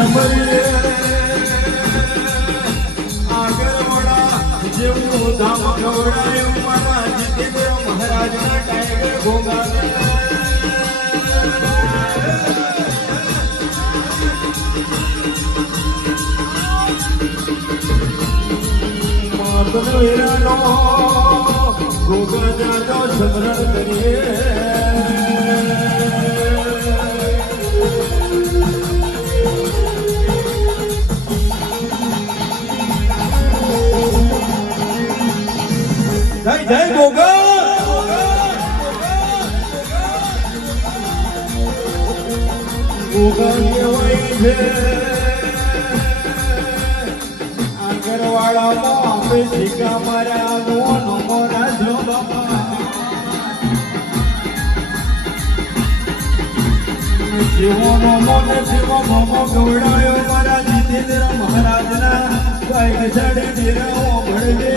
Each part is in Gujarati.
સમરીએ આગળવાળા જેવું ધામ ખવડાયું મારા જીતેન્દ્ર મહારાજના ટાઈગર ભોગાને માતનો હીરાનો ભોગા જાતો સમરણ કરીએ જય ગોગા ગોગા કહેવાય છે આગળવાળામાં આપણે શીખા માર્યા નો મોરા જો બાપા જીવોનો મોને જીવો મોમો ગવડાયો મારા જીતેન્દ્ર મહારાજના બાઈક ચડે ડેરાઓ ભળવે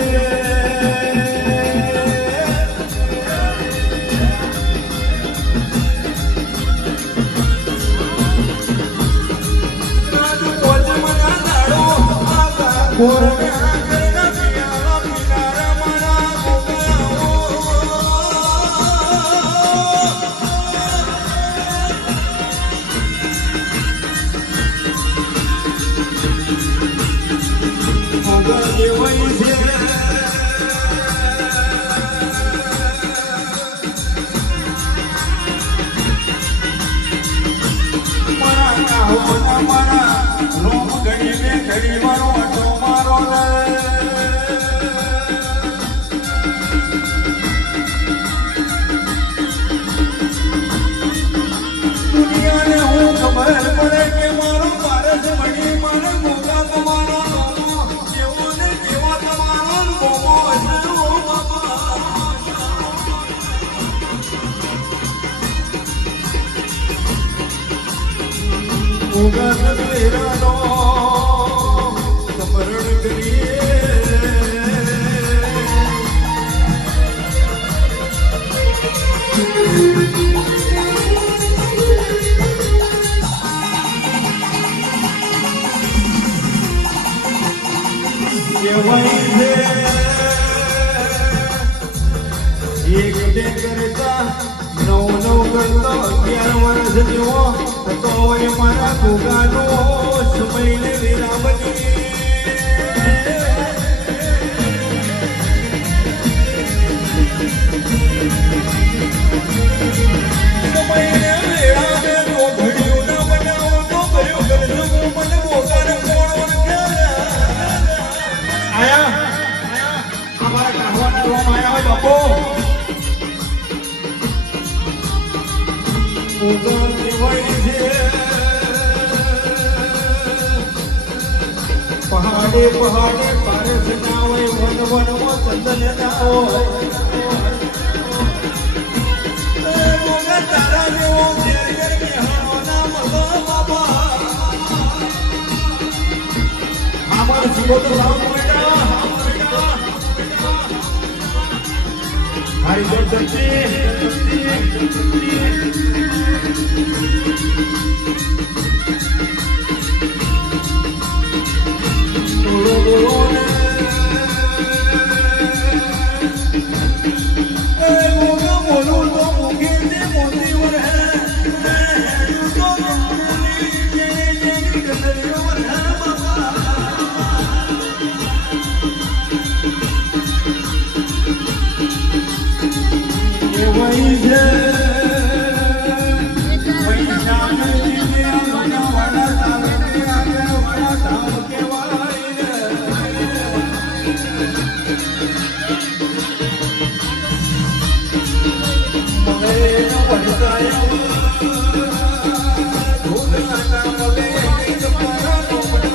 મારા રોમ ઘડી ને ઘડી મારો અટો મારો દુનિયાને હું ખબર પડે કે મારો ભારત મળી મારે મોગા તમારો કેવો ને કેવા તમારો મોમો હશે ઓ બાપા મોગા હીરાનો સમરણ કરીએ કહેવાય છે એક બે કરતા નવ કરતા 11 વર્ષ જેવો તો હોય મારા ગોગાનો સમય વિરામની સમયને વેળાને તો ઘડ્યું ના બનાવો તો કર્યો કરજો મને ગોગાને કોણ આયા અમારા કાઢવાના રોમ આયા હોય બાપો ગોગા કહેવાય છે પહાડે પહાડે પારસ ના હોય વન વનમાં ચંદન ના હોય ગોગા તારા જેવો ઘેર ઘેર બેહાડો ના મળો બાપા અમાર જીવો તો રામ બેટા હારી જયંતી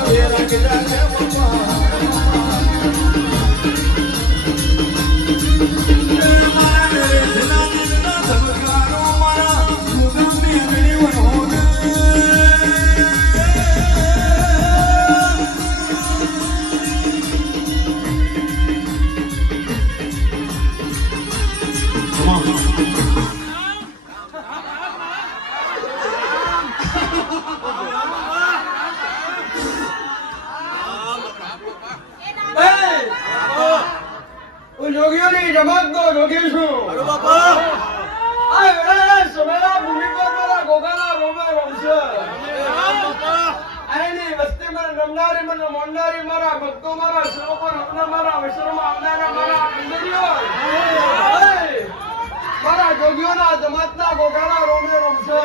Yeah. જમાતનો જોગી છું. આ વેળાએ સવેરા ભૂમિ પર મારા ગોગાના રોમે રમશે. આની વસ્તી મને રમનારી મને મોંડારી મારા ભક્તો મારા શ્લોકો રત્ન મારા વિશ્વમાં આવનારા મારા અંદરીઓ મારા જોગીઓના જમાતના ગોગાના રોમે રમશે.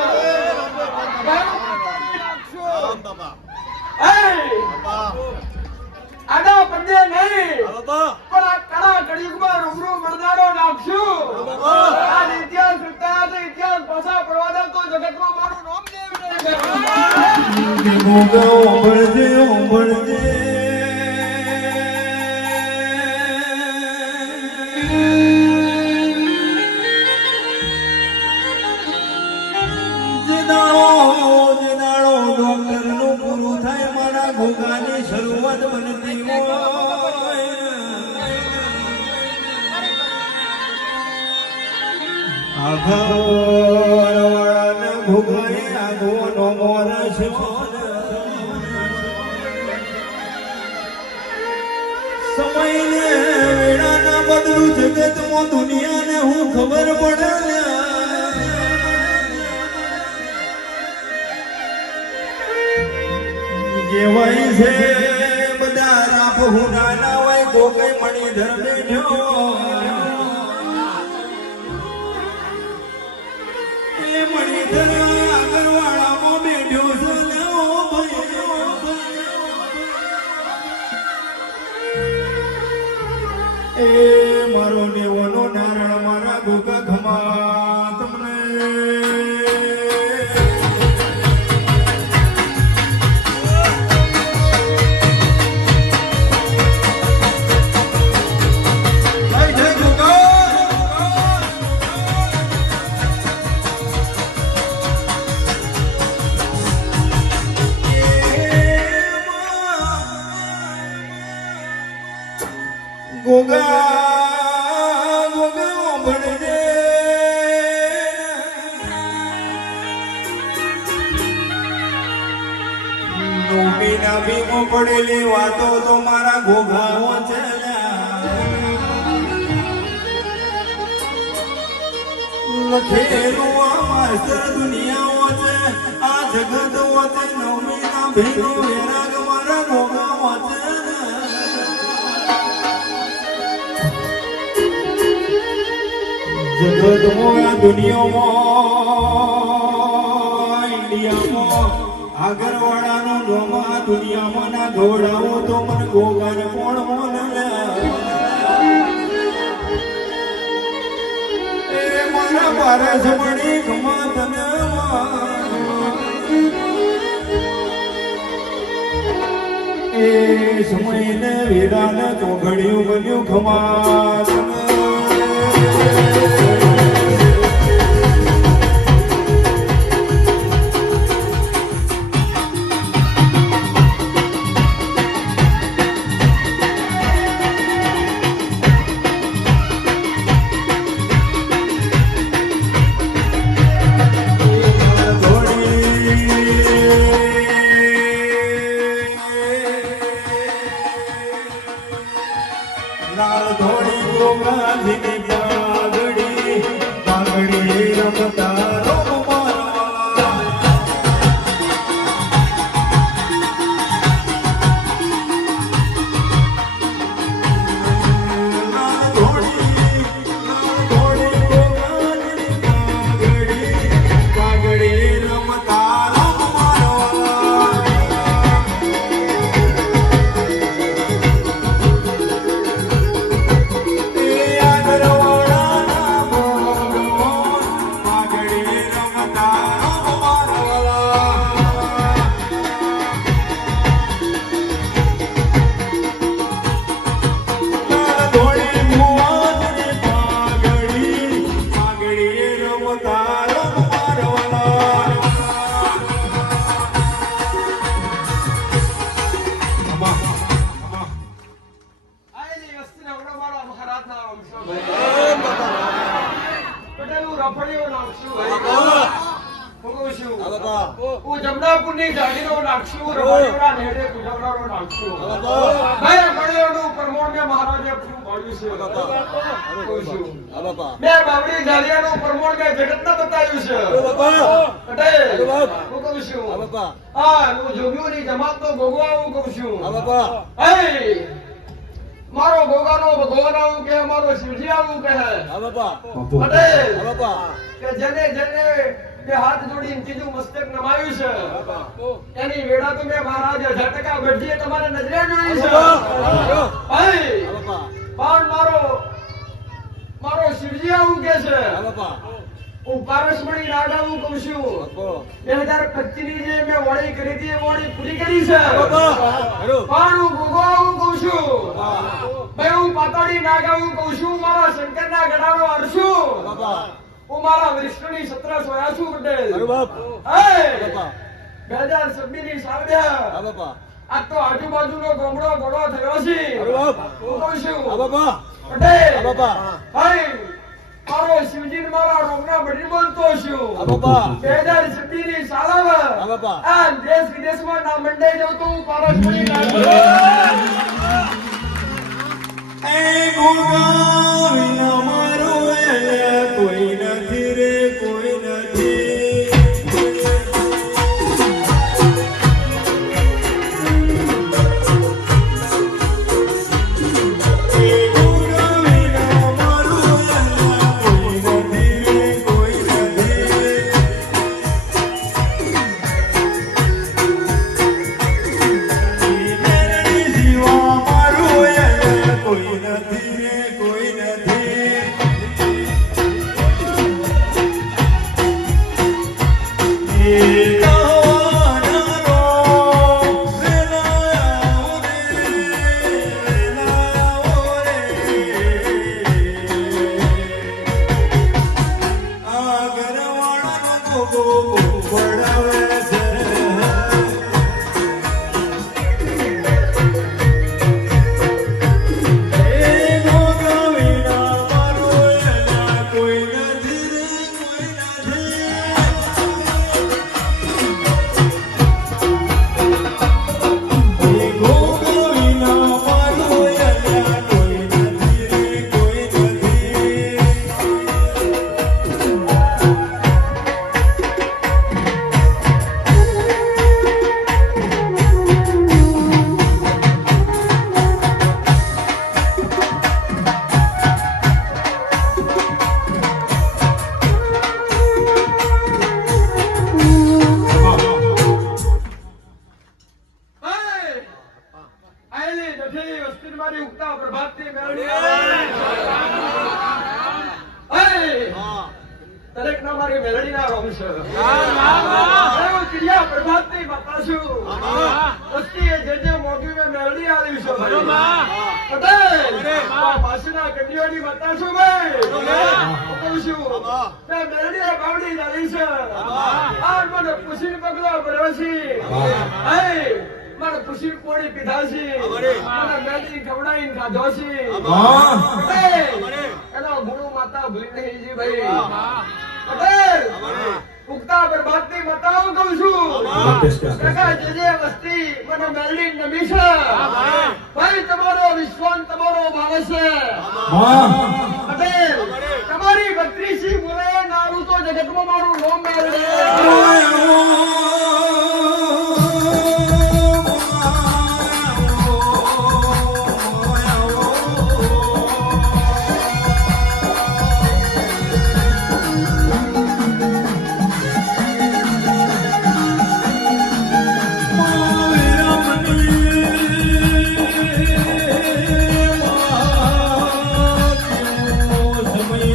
આડા પડે નહીં પણ આ કડા કળિયુગમાં રૂબરૂ મળનારો નાખશું. આ ઇતિહાસ રચાયા છે, ઇતિહાસ પાછા પડવા દે તો જગતમાં મારું નામ દેવ ગોગા ઓંભળજે ઓંભળજે જે દાડો ડોક્ટરનું પૂરું થાય મારા ગોગાની શરૂઆત બનતી હોય આઘરવાળાના ભોગાએ આગવાનો મોરસ સમયને વેળાના બદલું જગતમાં દુનિયાને હું ખબર પડે જેવાય છે બધા રાપ હું નાના હોય ગોગઈ મણિધર બેઠો એ મણિધર આગળવાળામાં બેઠો છે એ મારો દેવોનો નારણ મારા ગોગા ખમા તમને ગોગા ગોગા ભણજે નોબીના ભીમો પડેલી વાતો તો મારા ગોગા લખેલું આ માસ્તર દુનિયા છે આ જગત વચ્ચે નવમીના ભીનો વેરાગ મારા ગોગા વચ્ચે જગતમાં દુનિયામાં ઇન્ડિયામાં આગળવાળાનો નોમા દુનિયામાં ના ગોળાઓ તો મને ગોગાને કોણ મોન એ મારા પારસ મણી ગમા તને એ સમયને વેદાને ચોઘડિયું બન્યું ખમા તને લાલ ધોળી ગોગાજીની પાઘડી પાઘડી રમતા જમનાપુરની જાગીરો નાખશું રવાડીના નેડે ગુજવડાનો નાખશું ભાઈ મળ્યોનું પરમોણને મહારાજે પાડ્યું છે બાપા. કહું છું. હા બાપા. મેં બાવડી જાલિયાનું પ્રમાણ મેં જગતને બતાવ્યું છે બાપા. પટેલ બાપ. હું કહું છું હા બાપા. હા હું જોગીઓની જમાતનો ભોગવા હું કહું છું હા બાપા. હે મારો ભોગાનો ભગવાન આવું કે મારો શિવજી આવું કહે હા બાપા. પટેલ હા બાપા. કે જેને જેને બે હાથ જોડીને કીધું મસ્તક નમાયું છે એની વેળા તો મેં મહારાજ 1000% બઢીએ તમારે નજરે જોઈ છે હા હે બાપા. પણ મારો શિવજી આવું કે છે હા બાપા. હું પારસમણી રાડાવું કહું છું બાપા. 2025 ની જે મેં વળી કરી હતી એ વળી પૂરી કરી છે બાપા. હેરો. પણ હું ભોગવાવું કહું છું ભાઈ હું પાતાળી નાગાવું કહું છું મારા શંકરના ગઢાનો અરશું બાપા. હું મારા વિષ્ણુની 17 સોયા છું પટેલ હેરો બાપ. હે બાપા. 2026 ની સાલે હા બાપા. આ તો આજુબાજુનો ગોમડો ગોળો થયો છે હેરો બાપ. હું કહું છું હા બાપા. પટેલ હા બાપા. ભાઈ મારો શિવજી મારા રોગના બધી બોલતો છું હા બાપા. 2026 ની સાલામાં હા બાપા. આ દેશ વિદેશમાં ના મંડાઈ જવું તો હું પારસમણી નાગા એ ગોગા વિના મારો અહીંયા કોઈ નથી રે કોઈ નથી એ ગોગા વિના મારો અહીંયા કોઈ નથી રે કોઈ નથી મેરડી જીવા મારો અહીંયા કોઈ નથી રે કોઈ નથી એ કાનારો વેલાઓ રે આ ઘરવાળાનો ગોગો પડાવે છે એ ગોગા વિના મારો અહીંયા કોઈ નથી રે કોઈ નથી એ ગોગા વિના મારો અહીંયા કોઈ નથી રે કોઈ નથી આયલી જઠેલી વસ્તી મારી ઉગતા પ્રભાતથી મેળવી હા. દરેક ના મારી મેલડીના રોમ છે હું ચિડિયા પ્રભાતની માતા છું વસ્તીએ જે મોગી મેં મેલડી આવી છે પટેલ પાસીના કંડીઓની માતા છું ભાઈ હું કહું છું મેં મેલડીએ બાવડી લાવી છે આ મને પૂછીને પગલો ભર્યો છે મને પૂછીને પોણી પીધા છે મને મેલડી ખવડાવીને ખાધો છે એનો ગુરુ માતા ભૂલી નહીં જી ભાઈ પટેલ ઉગતા બરબાદની માતાઓ કહું છું કાકા જે વસ્તી મને મેલડી નમી છે ભાઈ તમારો વિશ્વાસ તમારો ભાવ છે પટેલ તમારી 32 બોલે નારું તો જગતમાં મારું નામ મેળવે સમય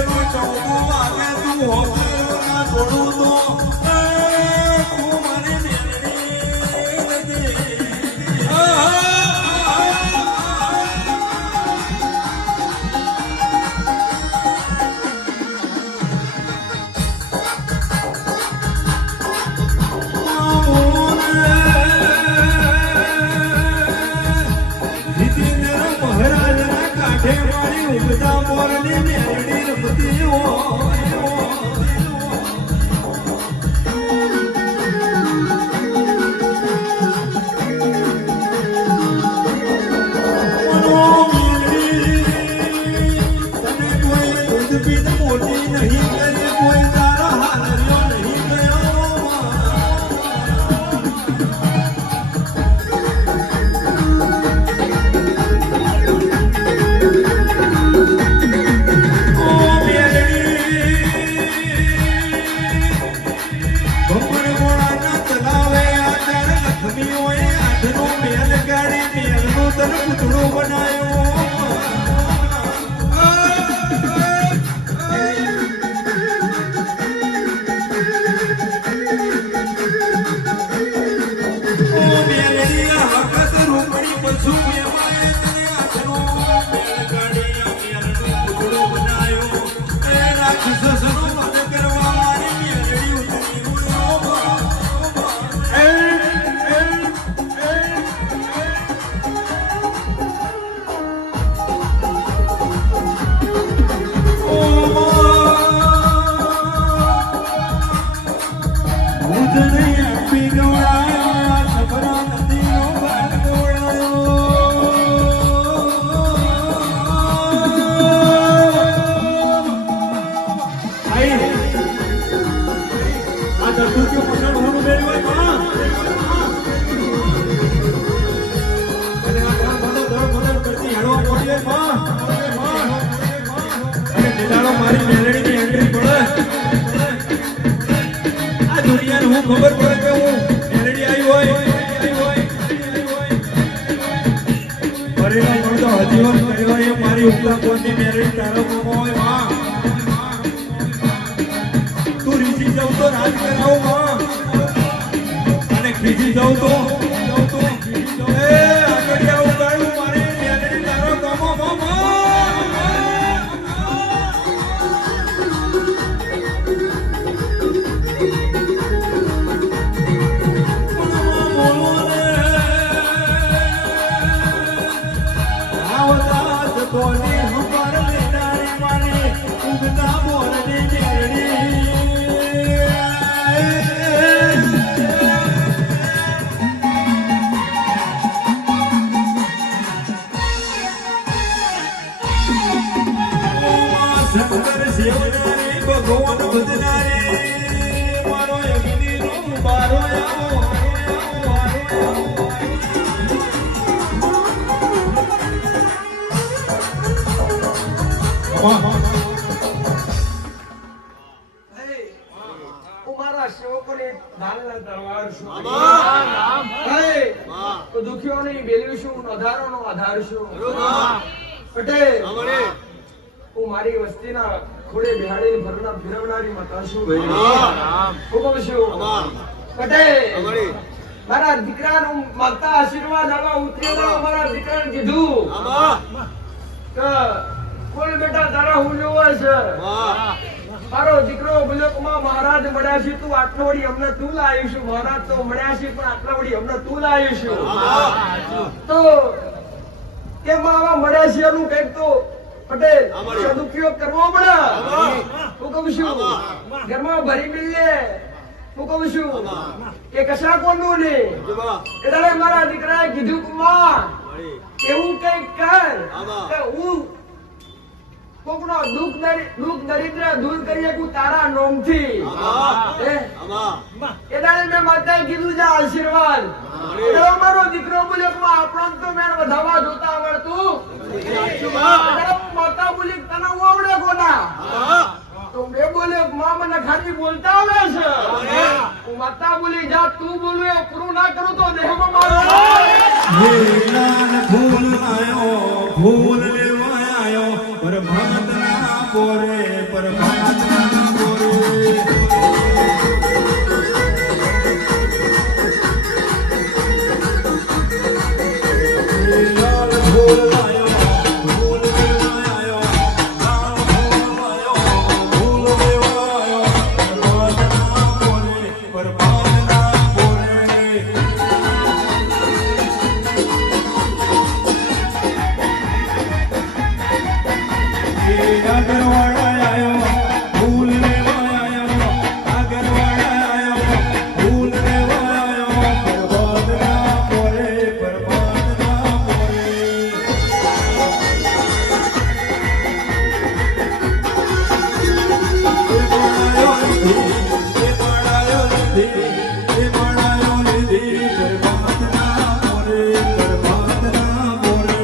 પેલો ચૌદો વાગે તું હોસ્ટેલ ના છોડું તો તું મારી મેલડી મહારાજના કાંઠે મારી ઉગતા મોરની મેલડી રમતી મોટી નહીં કરે કોઈ તારો હાલ્યો નહીં ગયો મારી મેલડીની એન્ટ્રી પડે આ દુનિયાને હું ખબર પડે કે હું મેલડી આવી હોય પરિણામ તો હજીવન કર્યો એ મારી ઉપલા કોણની મેલડી તારો મોમો હોય માં તું રીસી જાવ તો રાજ કરાવો માં અને ખીજી જાવ તો એ આગળિયા ઉગાડું મારી મેલડી તારો મોમો મોમો કોની હમાર લેડારી માની ઉગતા મોરની મેલડી શંકર શિવનારી ભગવાન ભજનારી મારો અગ્નિનો બારો આવો દુખ્યોની બેલ્યું છું નધારોનો આધાર છું પટેલ હું મારી વસ્તીના ખોડે બિહાડી ભરના ફેરવનારી માતા છું હુકમ છું પટેલ મારા દીકરાનું માગતા આશીર્વાદ આવા ઉતરેલા મારા દીકરાને કીધું કે કોણ બેટા તારા હું જોવે છે મારો દીકરો બોલ્યો કે મહારાજ મળ્યા છે તું આટલો વળી અમને તું લાવ્યું છું મહારાજ તો મળ્યા છે પણ આટલા વળી અમને તું લાવ્યું છું તો કેમ આવા મળ્યા છે એનું કઈક તો પટેલ સદુપયોગ કરવો પડે હું કહું છું ઘરમાં ભરી મળીએ હું કહું છું એ કશા કોણનું ને એટલે મારા દીકરાએ કીધું કે માં એવું કઈક કર કે હું કોકનો દુઃખ દરિદ્ર દૂર કરીએ કુ તારા નોમથી એ દાડે મેં માતાએ કીધું છે આશીર્વાદ મારો દીકરો બોલ્યો કે આપણો તો મેં વધાવા જોતા આવડતું માતા બોલી તને આવડે કોના તો મેં બોલ્યો માં મને ખાલી બોલતા આવડે છે હું માતા બોલી જા તું બોલું એ પૂરું ના કરું તો દેહમાં મારો ફૂલ આયો ફૂલ લેવા આયો પર ભગતના પોરે પરમાત્મા બોરે લાલ ફૂલ લાયો ફૂલ લેવાયો લાલ ફૂલ લાયો ફૂલ લેવાયો પરમાત્મા બોરે પરમાત્મા બોરે આગરવાડા આયો ફૂલ લેવા આયો આગરવાડા આયો ફૂલ લેવા આયો પરમાત્મા બોરે પરમાત્મા બોરે એ પડાયો નિધિ પરમાત્મા બોરે પરમાત્મા બોરે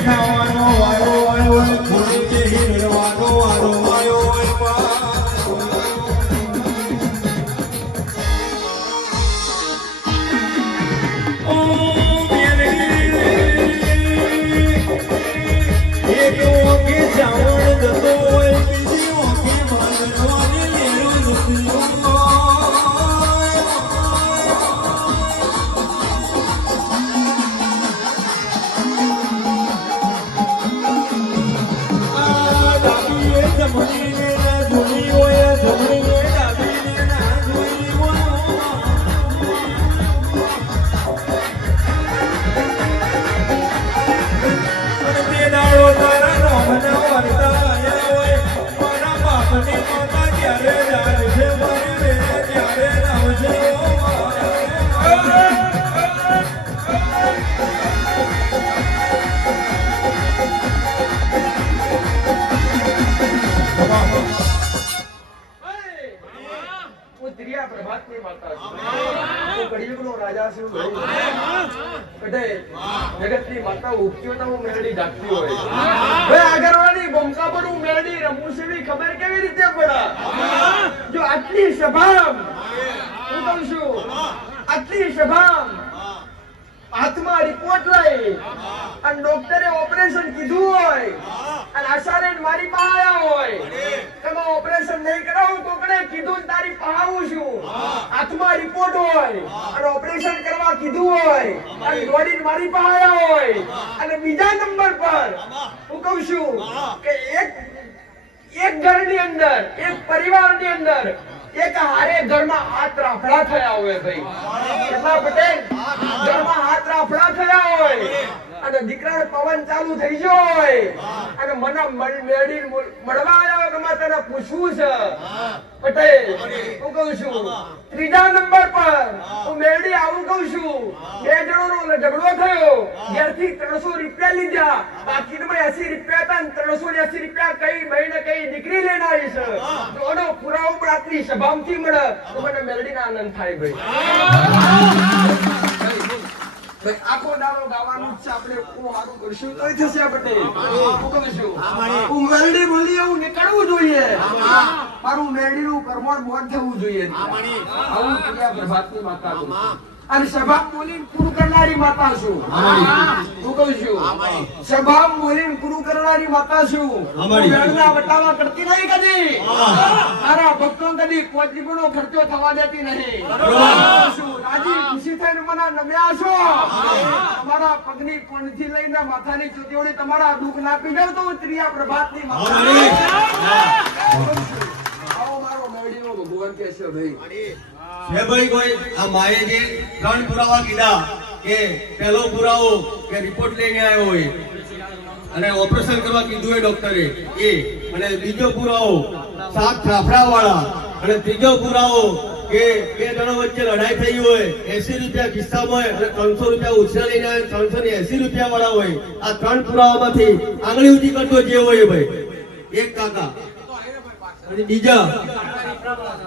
ખાવાનો વારો આવ્યો થોડી દેહી રવાનો વારો પ્રભાતની માતા છું કળિયુગનો રાજા છું કટે જગતની માતા ઉગતી હોય હું મેળડી જાગતી હોય ભાઈ આગળવાળી બોમકા પર હું મેળડી રમું છું એવી ખબર કેવી રીતે પડે જો આટલી સભા હું કહું છું આટલી સભા હાથમાં રિપોર્ટ લઈ અને ડોક્ટરે ઓપરેશન કીધું હોય અને આશારે મારી પાસે આવ્યા હોય તમે ઓપરેશન નહીં કરાવું કોકને કીધું તારી પહાવું છું હાથમાં રિપોર્ટ હોય અને ઓપરેશન કરવા કીધું હોય અને દોડીને મારી પાસે આવ્યા હોય અને બીજા નંબર પર હું કહું છું કે એક ઘરની અંદર એક પરિવારની અંદર એક હારે ઘરમાં હાથ રાફડા થયા હોય ભાઈ એટલા પટેલ ઘરમાં હાથ રાફડા થયા હોય અને દીકરાને પવન ચાલુ થઈ ગયો હોય અને મને મેળી મળવા આવ્યા કે મારે તને પૂછવું છે પટેલ હું કહું છું ત્રીજા નંબર પર હું મેળી આવું કહું છું બે જણોનો ઝઘડો થયો ઘેરથી 300 રૂપિયા લીધા બાકીમાં 80 રૂપિયા હતા ને 380 રૂપિયા કઈ મહિને કઈ દીકરી લઈને આવી છે જોડો પુરાવો પણ આટલી સભામથી મળે તો મને મેળડીનો આનંદ થાય ભાઈ આખો દાડો ગાવાનું છે આપણે હું સારું કરશું તો થશે પટેલ હું કહું છું હું મેલડી બોલી એવું નીકળવું જોઈએ મારું મેલડીનું કર્મણ મોત થવું જોઈએ આવું ક્રિયા પ્રભાતની માતા છું અને સભા બોલીને પૂરું કરનારી માતા છું હું કહું છું સભા બોલીને પૂરું કરનારી માતા છું મેળના વટાવા કરતી નહીં કદી મારા ભક્તો કદી પોજીબનો ખર્ચો થવા દેતી નહીં રાજી ખુશી થઈને મને નમ્યા છો તમારા પગની કોણથી લઈને માથાની ચોટીઓડી તમારા દુઃખ નાપી જાવ તો ત્રિયા પ્રભાતની માતા આવો મારો મેળડીનો ભગવાન ભગવાન કે છે ભાઈ હે ભાઈ કોઈ આ માએ જે 3 પુરાવા કીધા કે પહેલો પુરાવો કે રિપોર્ટ લઈને આવ્યો હોય અને ઓપરેશન કરવા કીધું હોય ડોક્ટરે એ, અને બીજો પુરાવો 7 ફાફડા વાળા, અને ત્રીજો પુરાવો કે 2 જણો વચ્ચે લડાઈ થઈ હોય, 80 રૂપિયા ખિસ્સામાં હોય અને 300 રૂપિયા ઉછરા લઈને આવે, 380 રૂપિયા વાળા હોય. આ 3 પુરાવામાંથી આંગળી ઊંચી કરતો જે હોય ભાઈ, એક કાકા અને બીજા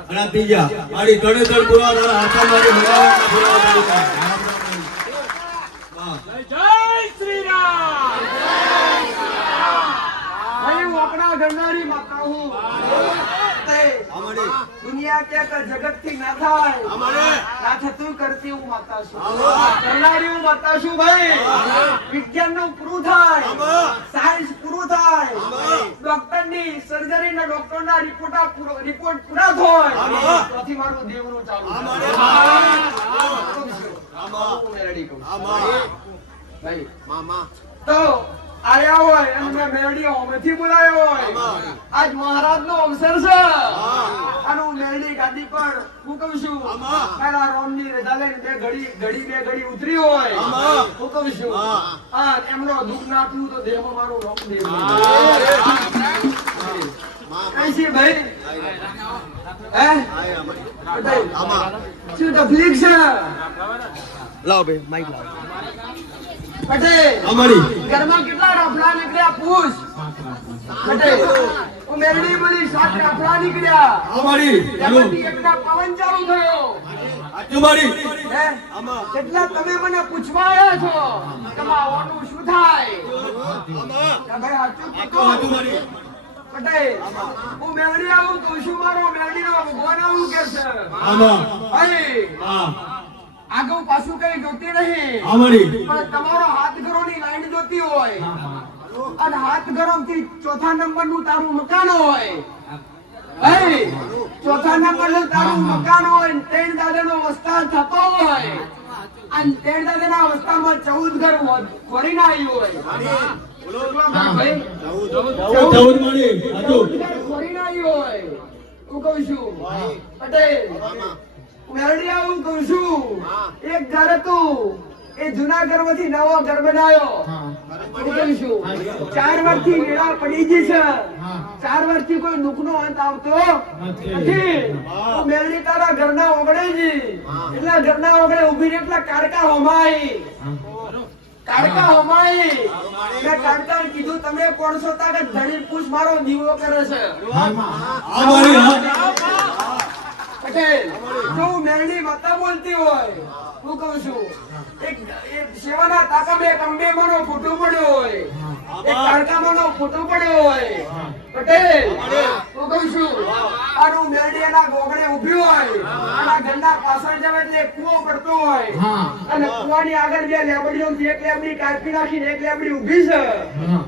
અને આ ત્રીજા, મારી 3 પુરાવા તારા હાથમાં મારી મગાવવાના પુરાવા તારી. વાહ. ભાઈ હું આપણા ઘરનારી માતા હું અમારી દુનિયા કે જગત થી ના થાય ના થતું કરતી હું માતા છું કરનારી હું માતા છું ભાઈ વિજ્ઞાન નું પૂરું થાય સાયન્સ પૂરું થાય ડોક્ટર ની સર્જરી ના ડોક્ટર ના રિપોર્ટ પૂરા થાય ત્યાંથી મારું દેવનું ચાલુ ભાઈ તો આયા હોય અને મેં મેરડી હોમેથી બોલાયો હોય આજ મહારાજ નો અવસર છે અને હું મેરડી ગાડી પર હું કહું છું પેલા રોમ ની રજા લઈને બે ઘડી ઉતરી હોય હું કહું છું હા એમનો દુઃખ ના થયું તો દેહમાં મારું રોમ દેવ કઈ ભાઈ હે શું તકલીફ છે લાવો ભાઈ માઈક લાવો. પટેલ અમારી ઘરમાં કેટલા રાફડા નીકળ્યા પૂછ પટેલ હું મેરડી બોલી 7 રાફડા નીકળ્યા અમારી એમાંથી એકના પવન ચાલુ થયો અમારી હે કેટલા તમે મને પૂછવા આવ્યા છો કમાવાનું શું થાય ભાઈ સાચું કીધું પટેલ હું મેરડી આવું તો શું મારો મેરડી નો ભગવાન આવું કે છે ભાઈ આગળ પાછું કઈ જોતી નહીં અમારી પણ તમારો હાથ ઘરોની લાઈન જોતી હોય અને હાથ ઘરોથી ચોથા નંબર નું તારું મકાન હોય ચોથા નંબર નું તારું મકાન હોય 3 દાદાનો વસ્તાર થતો હોય અને 3 દાદાના વસ્તારમાં 14 ઘર ફરીને આવ્યું હોય ભાઈ 14 મારી હાચું ફરીને આવ્યું હોય હું કહું છું પટેલ મેરડી આવું કહું છું એક ઘર હતું એ જૂના ઘરમાંથી નવો ઘર બનાવ્યો હું કહું છું 4 વર્ષથી વેળા પડી ગઈ છે 4 વર્ષથી કોઈ દુઃખનો અંત આવતો નથી મેરડી તારા ઘરના ઓગળે જી એટલા ઘરના ઓગળે ઉભી રહી એટલા કાડકા હોમાઈ મેં કાડકાને કીધું તમે કોણ છો તારે ધણી પૂછ મારો દીવો કરે છે પટેલ જો મેરડી માતા બોલતી હોય હું કહું છું એક સેવાના તાકામે એક અંબે માનો ફોટો પડ્યો હોય એક કાળકામાનો ફોટો પડ્યો હોય પટેલ હું કહું છું આનું મેરડી એના ગોગળે ઊભી હોય આના ઘરના પાછળ જાવ એટલે કૂવો પડતો હોય અને કૂવાની આગળ બે લેબડીઓ એક લેબડી કાપી નાખીને એક લેબડી ઊભી છે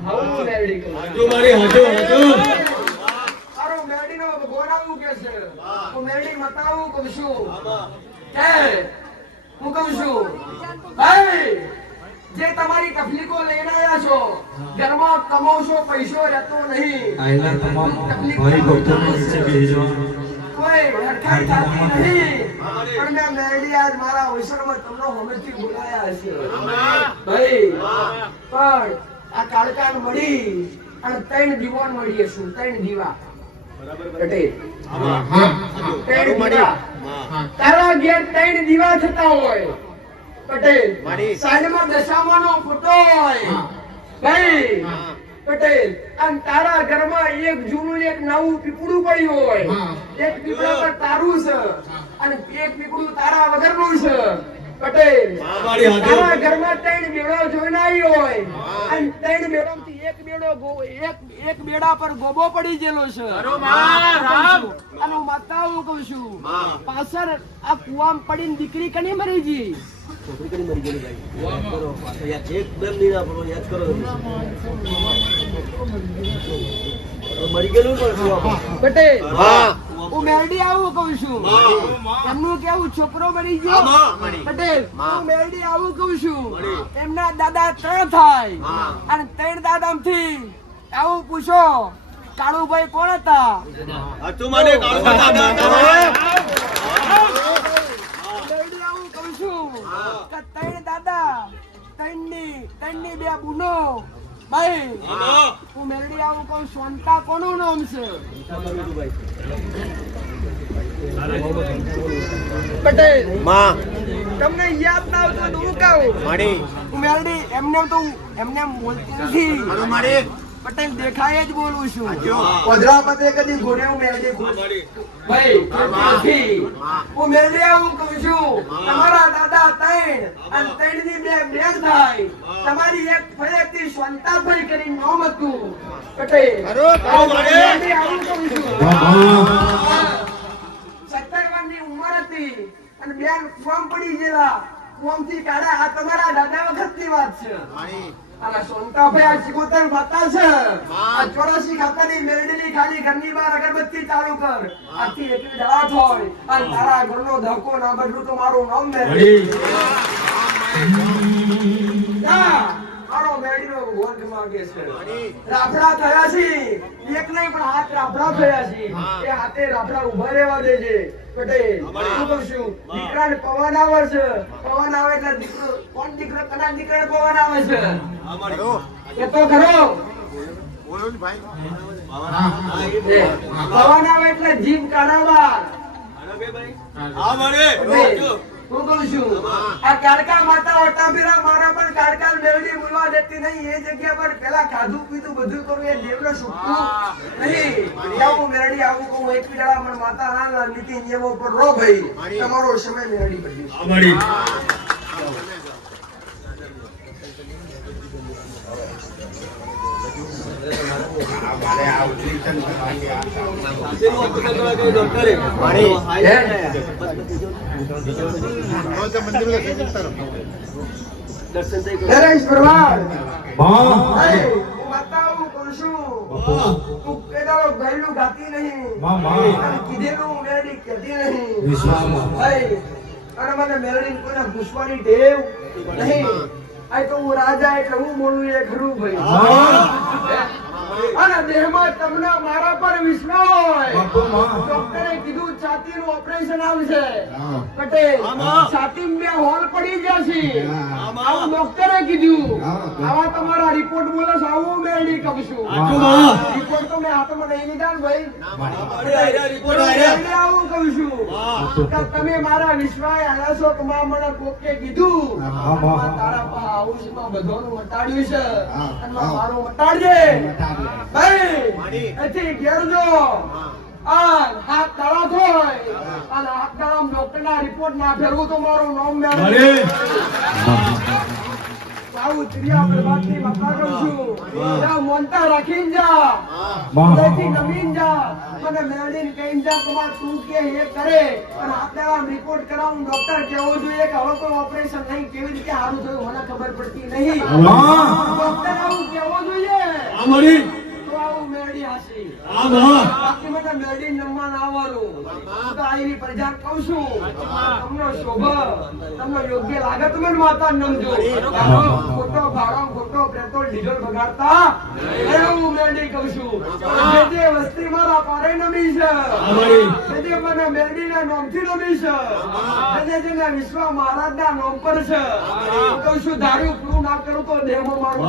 આવું મેરડી કહું મારી હાચું મેરડી નો ભગવાન આવું કે છે હું મેરડી માતા આવું કહું છું કે હું કહું છું ભાઈ જે તમારી તકલીફો લઈને આવ્યા છો ઘરમાં કમાવશો પૈસો રહેતો નહીં કોઈ હરખાઈ થતી નહીં પણ મેં મેરડી આજ મારા અવસરમાં તમને હમેથી બોલાયા છે ભાઈ પણ આ કાળકાન મળી અને 3 દીવાન મળી હશે 3 દીવા પટેલ તારા ઘેર 3 દીવા થતા હોય પટેલ સાઈડમાં દશામાનો ફોટો હોય ભાઈ પટેલ અને તારા ઘરમાં એક જૂનું એક નવું પીપળું પડ્યું હોય એક પીપળા પર તારું છે અને એક પીપળું તારા વગરનું છે પટેલ તારા ઘરમાં 3 બેડો જોઈને આવી હોય અને 3 બેડોમાંથી એક બેડા પર ગોબો પડી ગયેલો છે અને હું માતા હું કહું છું પાછળ આ કુવામાં પડીને દીકરી કની મરી ગઈ પટેલ હું મેરડી આવું કહું છું એમનું કેવું છોકરો મરી ગયો પટેલ હું મેરડી આવું કહું છું એમના દાદા 3 થાય અને 3 દાદામાંથી આવું પૂછો કાળુભાઈ કોણ હતા? સાચું માને કાળુબા દાદા હતા. મેલડી આવું કહું છું કે ત્રણ દાદા ત્રણની બે બુનો ભાઈ હું મેલડી આવું કહું સોનકા કોનું નામ છે? પટેલ તમને યાદ ના આવતું તો હું કહું હું મેલડી એમને બોલતી નથી પટેલ દેખાય જ બોલું છું. પધરામતે કદી ઘોડે હું મેલડી ભાઈ નથી. હું મેલડી આવું કહું છું તમારા દાદા ત્રણ અને ત્રણની બે બેન થાય તમારી એક ફળેથી સ્વંતાભાઈ કરીને નામ હતું પટેલ. મેલડી આવું કહું છું 17 વર્ષની ઉંમર હતી અને બેન ફોર્મ પડી ગયેલા ફોર્મથી કાઢા. આ તમારા દાદા વખતની વાત છે. અને સોનકાભાઈ આ 77 બતા છે. આ 84 ખાતાની મેલડીની ખાલી ઘરની બહાર અગરબત્તી ચાલુ કર. આથી એટલી ડરાટ હોય અને તારા ઘરનો ધક્કો ના બદલું તો મારું નામ મેલડી. મારો મેલડીનો વર્ગ માંગે છે. રાફડા થયા છે એક નહીં પણ હાથ રાફડા થયા છે. એ હાથે રાફડા ઉભા રહેવા દેજે પટેલ. શું કહું છું દીકરાને પવન આવે છે. પવન આવે એટલે દીકરો કોણ દીકરો કના દીકરાને પવન આવે છે એ તો ખરો. પવન આવે એટલે જીભ કાઢવા. હું કહું છું આ કાળકા માતા ઓટા ફેરા મારા પણ કાળકા મેલડી બોલવા દેતી નહીં. એ જગ્યા પર પેલા ખાધું પીધું બધું કરું એ દેવને છૂટતું નહીં. આવું મેલડી આવું કહું એક પીડા પણ માતા ના નીતિ નિયમો પર રો ભાઈ તમારો સમય મેલડી બદલી. નરેશ પરમાર હું બતાવું કરું છું તું કેદારો ગયેલું ગાતી નહીં કીધેલું મેલડી કહેતી નહીં ભાઈ. અને મને મેલડી કોઈને પૂછવાની ટેવ નહીં. આ તો હું રાજા એટલે હું બોલું એ ખરું ભાઈ. અને દેહમાં તમને મારા પર વિશ્વાસ હોય. ડોક્ટરે કીધું છાતીનું ઓપરેશન આવશે પટેલ. છાતીમાં બે હોલ પડી જશે આવું ડોક્ટરે કીધું. આવા તમારા રિપોર્ટ બોલે છે આવું મેલડી કહું છું. રિપોર્ટ તો મેં હાથમાં નહીં લીધા ને ભાઈ. આવું કહું છું કે તમે મારા વિશ્વાસ આવ્યા છો કે મને કોકે કીધું તારા પા આવું છે બધાનું મટાડ્યું છે અને મારું મટાડજે ભાઈ. એથી ઘેરજો હાથ દાડા થાય અને હાથ દાડા ડોક્ટર ના રિપોર્ટ ના ફેરવું તો મારું નામ મેળવી. આવું ત્રિયા પ્રભાતની વાર્તા કરું છું. જા મોનતા રાખીને જા હૃદયથી નમીન જા મને મેળવીને કહીને જા તમાર તું કે એ કરે અને હાથ દાડા રિપોર્ટ કરાવું. ડોક્ટર કહેવું જોઈએ કે હવે કોઈ ઓપરેશન નહીં. કેવી રીતે સારું થયું મને ખબર પડતી નહીં. ડોક્ટર આવું કહેવું જોઈએ તો આવું મેળવી હાસી. બાકી મને મેળવી નમવા ના આવવાનું. હું તો આવી પ્રજા કહું છું તમને શોભા તમને યોગ્ય લાગે તમે માતા નમજો. ખોટો ભાડો ખોટો પેટ્રોલ ડીઝલ બગાડતા એવું મેળવી કહું છું. જે વસ્તી મારા પારે નમી છે જે મને મેળવી ના નામથી નમી છે જેને વિશ્વ મહારાજ ના નામ પર છે હું કહું છું ધાર્યું પૂરું ના કરું તો દેહમાં મારું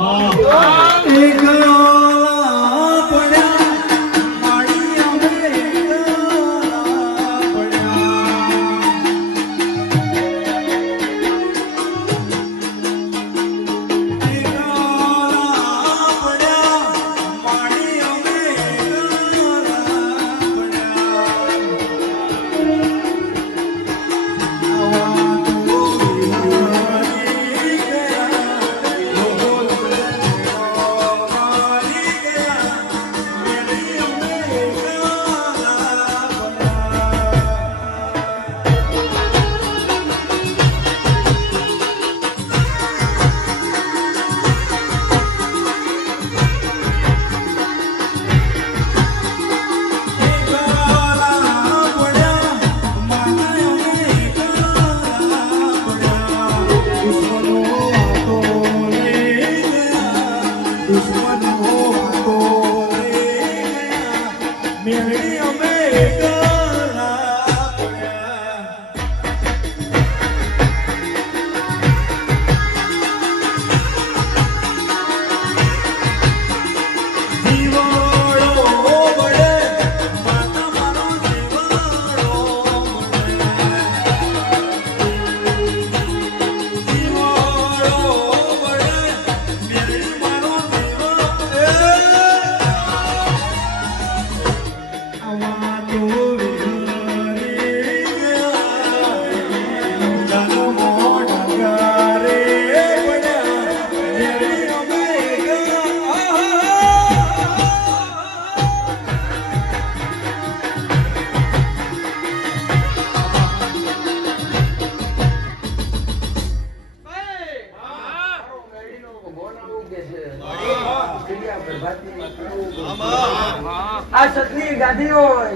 ગાદી હોય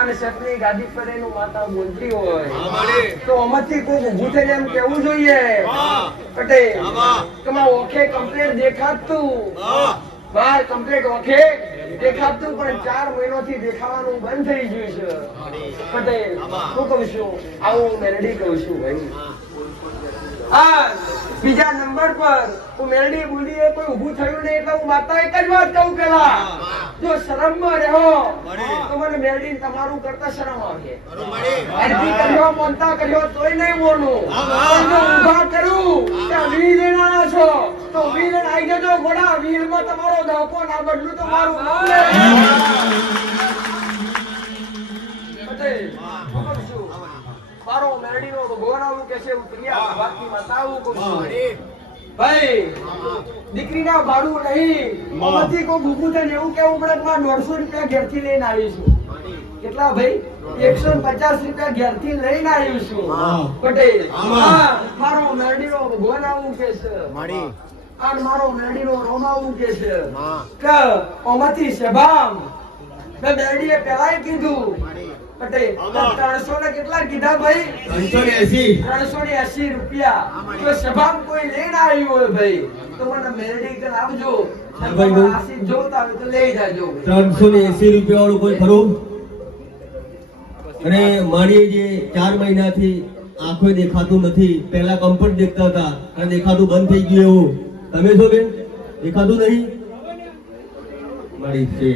અને શેઠની ગાદી પર એનું માતા બોલતી હોય તો આમાંથી કોઈ ઊભું થઈને એમ કેવું જોઈએ પટેલ તમારે ઓખે કમ્પ્લેટ દેખાતું બહાર કમ્પ્લેટ ઓખે દેખાતું પણ 4 મહિનાથી દેખાવાનું બંધ થઈ ગયું છે પટેલ હું કહું છું આવું મેલડી કહું છું ભાઈ બીજા નંબર પર હું મેલડી બોલીએ કોઈ ઊભું થયું નહીં એટલે હું માતા એક જ વાત કહું પેલા જો શરમમાં રહો તો મને મેલડી તમારું કરતા શરમ આવે અરજી કર્યો મોનતા કર્યો તોય નહીં બોલું ઊભા કરું કે વી લેના છો તો વી લેન આવી જજો ઘોડા વીરમાં તમારો ધોકો ના બદલું તો મારું નામ લે મારો મેરડીનો ભગવાન આવું કે છે ઉતરિયા વાતની માતાવું કહું છું ભાઈ દીકરીના ભાડું નહીં મમતી કો ભૂખું થઈને એવું કેવું પડે કે 150 રૂપિયા ઘેરથી લઈને આવી છું કેટલા ભાઈ 150 રૂપિયા ઘેરથી લઈને આવી છું પટેલ મારો મેરડીનો ભગવાન આવું કે છે અને મારો મેરડીનો રોમ આવું કે છે કે ઓમાંથી સભામ મેં મેરડીએ પહેલાય કીધું પટેલ 300 ને કેટલા કીધા ભાઈ 380 રૂપિયા જો સભામ કોઈ લઈને આવ્યું હોય ભાઈ તો મને મેરડી કન આવજો આશીષ જોતા હોય તો લઈ જાજો 380 રૂપિયા વાળું કોઈ ખરું અને મારી જે 4 મહિનાથી આંખો દેખાતું નથી પહેલા કમ્ફર્ટ દેખતા હતા અને દેખાતું બંધ થઈ ગયું એવું તમે છો બેન દેખાતું નહીં મારી છે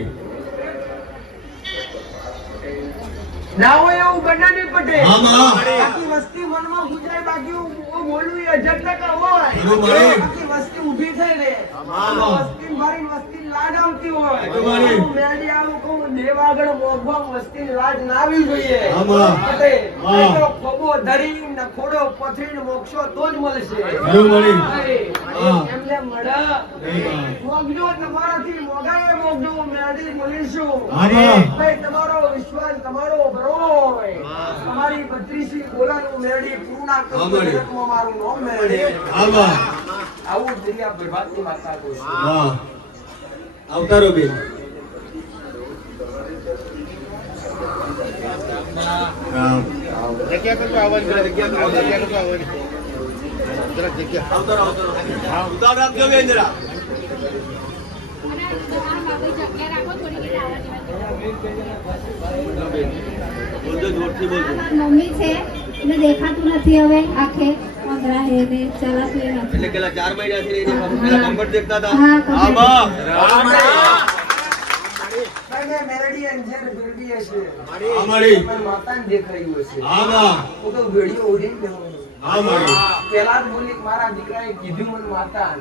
ના હોય એવું બને નહીં પટેલ બાકી વસ્તી મનમાં ગુજાય બાકી હું બોલું એ 10% હોય બાકી વસ્તી ઊભી થઈ રે વસ્તી મારી વસ્તી લાજ આવતી હોય હું મેડી આવું કહું દેવ આગળ મોગવા વસ્તી લાજ ના આવી જોઈએ પટેલ તો ખોબો ધરી ને ખોડો પથરીને મોક્ષો તો જ મળશે એમને મળે મોગજો તમારાથી મોગાએ મોગજો મેડી મળીશું ભાઈ તમારો વિશ્વાસ તમારો તમારી 32 બોલાનું મેરડી પૂરું ના કરું મારું નામ મેરડી આવું દરિયા બરબાદની માતા કહું છું આવતારો બેન જગ્યા કરજો આવાજ જગ્યા કરજો આવાજ જરા જગ્યા આવતારો ઉતાર રાખજો બેન જરા મમ્મી છે એટલે દેખાતું નથી હવે આખે અંદરા હેને ચલાતું નથી એટલે કેટલા 4 મહિનાથી નહીં દેખાતું પહેલા કમ્ફર્ટ દેખતા હતા હા ભાઈ મેરડી અંજર બિરડી હશે અમારી માતાને દેખાયું હશે હું તો વિડિયો ઉડીને બેહું પેલા જ બોલી મારા દીકરાએ કીધું મને માતા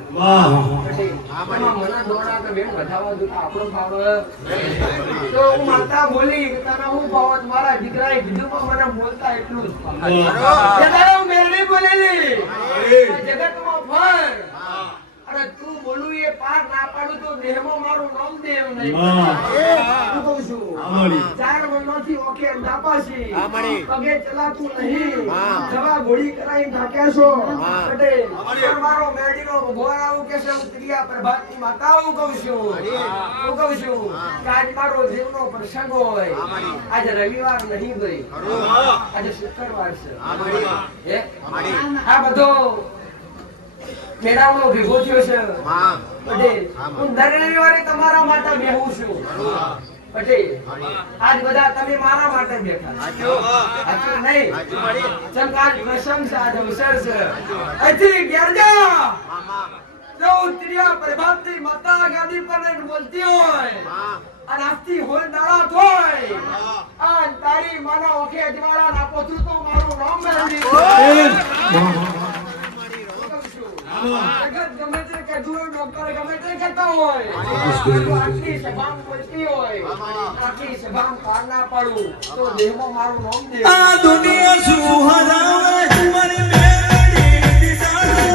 મને દોડા કે બેન વધાવવા દો આપણો ફાવડો તો હું માતા બોલી તને હું ફાવત મારા દીકરાએ કીધું મને બોલતા એટલું જ હું મેરડી બોલેલી જગતમાં ફર અને તું બોલું એ પાર ના પાડું તો દેહમાં મારું નામ દેવ નહીં હું કહું છું 4 મહિનાથી ઓકે દાપાસી પગે ચલાતું નહીં જવા ઘોડી કરાઈ થાક્યા છો પટેલ મારો મેરડીનો ભગવાન આવું કે છે ઉતરિયા પ્રભાતની માતા હું કહું છું કે આજ મારો જીવનો પ્રસંગ હોય આજે રવિવાર નહીં ભાઈ આજે શુક્રવાર છે આ બધો મેળાનો ભેગો થયો છે પટેલ હું દર રવિવારે તમારા માટે બેહું છું પટેલ આજ બધા તમે મારા માટે બેઠા સાચું નહીં ચલ આજ પ્રસંગ છે આજ અવસર છે અહીંથી ઘેર જા જો ઉતરિયા પ્રભાતની માતા ગાદી પર બોલતી હોય અને આજથી હોય દાડા થોય આ તારી માના ઓખે અજવાળા ના પોતું તો મારું નામ મેળવી જગત ગમે તે કહેતું ડોક્ટર ગમે તે કહેતા હોય આટલી સભામ બોલતી હોય આટલી સભામ પાર ના પાડું તો દેહમાં મારું નામ દે આ દુનિયા શું હરાવે મારી મેરડી દિશાને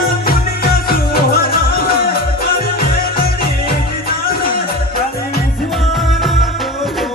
આ દુનિયા શું હરાવે મારી મેરડી દિશાને તારી વિશ્વાના તો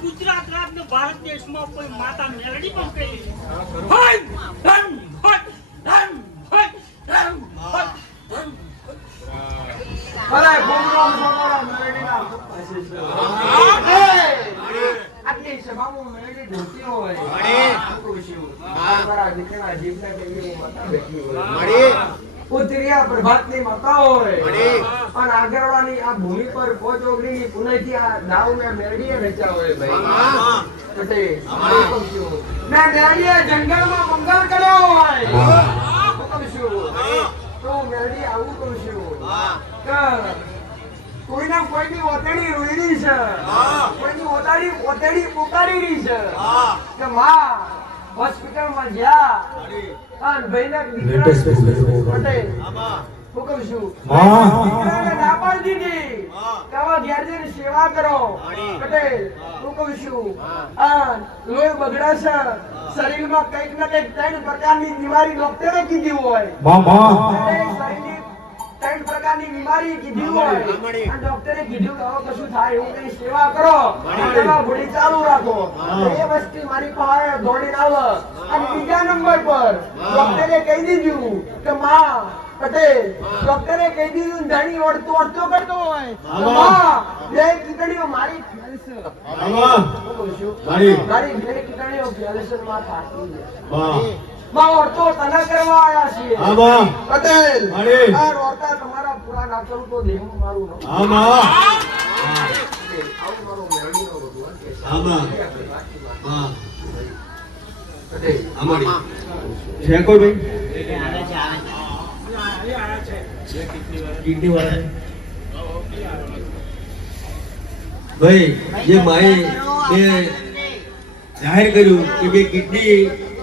ગુજરાત રાજ્ય ભારત દેશમાં કોઈ માતા મેલડી પણ કહી હોય ધન હોય ધન હોય ધન હોય અરે ભૂમરામ ભૂમરામ મેલડીના આટલી સભામાં મેલડી ઢોલતી હોય મારા દીકરાના જીભને પેલી માતા બેઠી હોય ઉતરિયા પ્રભાતની માતા હોય અને આગળવાની આ ભૂમિ પર પોચ ઓગણીની પુનઃથી આ દાવને મેળવીએ રચ્યા હોય ભાઈ મેં મેળવીએ જંગલમાં મંગલ કર્યો હોય હું શું તો મેળવી આવું કહું છું કે કોઈના કોઈની ઓતડી રોઈ છે કોઈની ઓતડી પોકારી રહી છે કે માં હોસ્પિટલમાં જ્યાં અને ભાઈના દીકરા પટેલ હું કહું છું દીકરાને ના પાડી દીધી કે આવા ઘેર જઈને સેવા કરો પટેલ હું કહું છું લોહી બગડે છે શરીરમાં કંઈક ને કંઈક 3 પ્રકારની બીમારી ડોક્ટરે કીધી હોય શરીરની 3 પ્રકારની બીમારી કીધી હોય અને ડોક્ટરે કીધું કે હવે કશું થાય એવું કઈ સેવા કરો સેવા ભૂલી ચાલુ રાખો એ વસ્તુ મારી પાસે દોડીને આવે અને બીજા નંબર પર ડોક્ટરે કહી દીધું કે માં પટેલ ડોક્ટરે કહી દીધું ધણી ઓળતો કરતો હોય તો માં બે કીટણીઓ મારી મારી બે કીટણીઓ કેલ્શિયમમાં થાકી છે માં ઓળતો તને કરવા આયા છીએ પટેલ આ ઓળતા તમારા પૂરા ના કરું તો દેવું મારું ન આવું મારો મેળવીનો ભગવાન કે પટેલ અમારી છે કોઈ ભાઈ ભાઈ જે માએ બે જાહેર કર્યું કે બે કિડની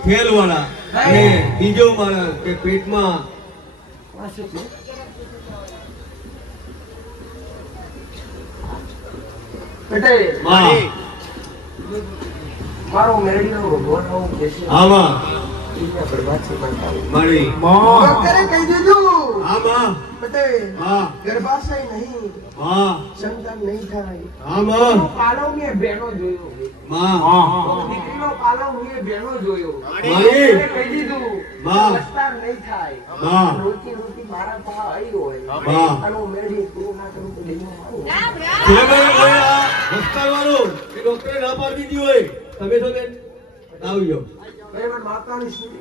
ફેલ વાળા અને બીજો માણસ કે પેટમાં પટેલ માં મારો મેળવીનો ભગવાન આવું કે છે આમાં પ્રભાતથી બનતા મારી ડોક્ટરે કહી દીધું માં પટેલ હા ગર્ભાશય નહીં હા સંતાન નહીં થાય હા માં પાલવ ને બેનો જોયો માં દીકરીનો પાલવ ને બેનો જોયો મારી એને કહી દીધું વાહ. વિસ્તાર નહીં થાય વાહ. રોટી રોટી મારા પાસે આવી હોય વાહ. અને હું મેળી પૂરું ના કરું તો લઈને આવું. જે ભાઈ કોઈ આ હોસ્પિટલ વાળું એ ડોક્ટરે ના પાડી દીધી હોય તમે તો બેન આવી જાઓ બરાબર, માતાની સ્તુતિ.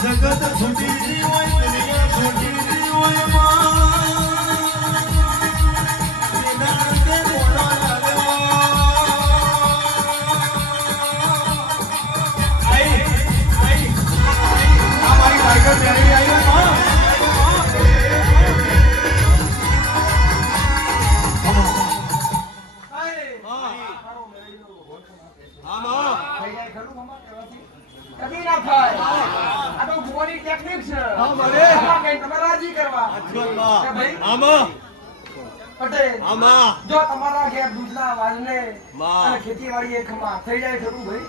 જગત છૂટી હોય દુનિયા છૂટી હોય માં તે મોડો લાગ્યો આઈ આઈ આ મારી ટાઈગર મેરી આવી માં કદી ના થાય. આ તો ભુવાની ટેકનિક છે. મળે. આમાં કઈ તમે રાજી કરવા. કે ભાઈ, આમાં પટેલ, આમાં જો તમારા ઘેર દૂધના વાજને વાહ. અને ખેતીવાડી એ ખમા થઈ જાય ખરું ભાઈ?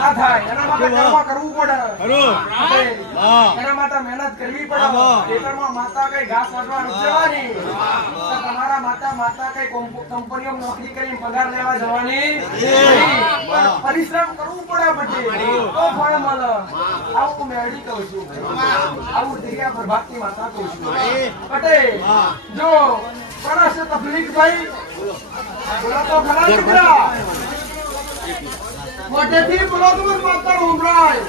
ના થાય. એના માટે કર્મ કરવું પડે. ખરું પટેલ, વાહ. એના માટે મહેનત કરવી વાહ. પડે. ખેતરમાં માતા કઈ ઘાસ વાટવા નથી જવાની. તો તમારા માતા કઈ કંપનીઓમાં નોકરી કરીને પગાર લેવા જવાની નહીં. પણ પરિશ્રમ કરવું પડે પટેલ. તો ફળ મળે. આવું હું મેળી કહું છું. આવું દિવ્યા પ્રભાતની માતા કહું છું. પટેલ, જો કોના છે તકલીફ ભાઈ? બોલો તો ખરા દીકરા. મોઢેથી બોલો તો મને માતા સંભળાય.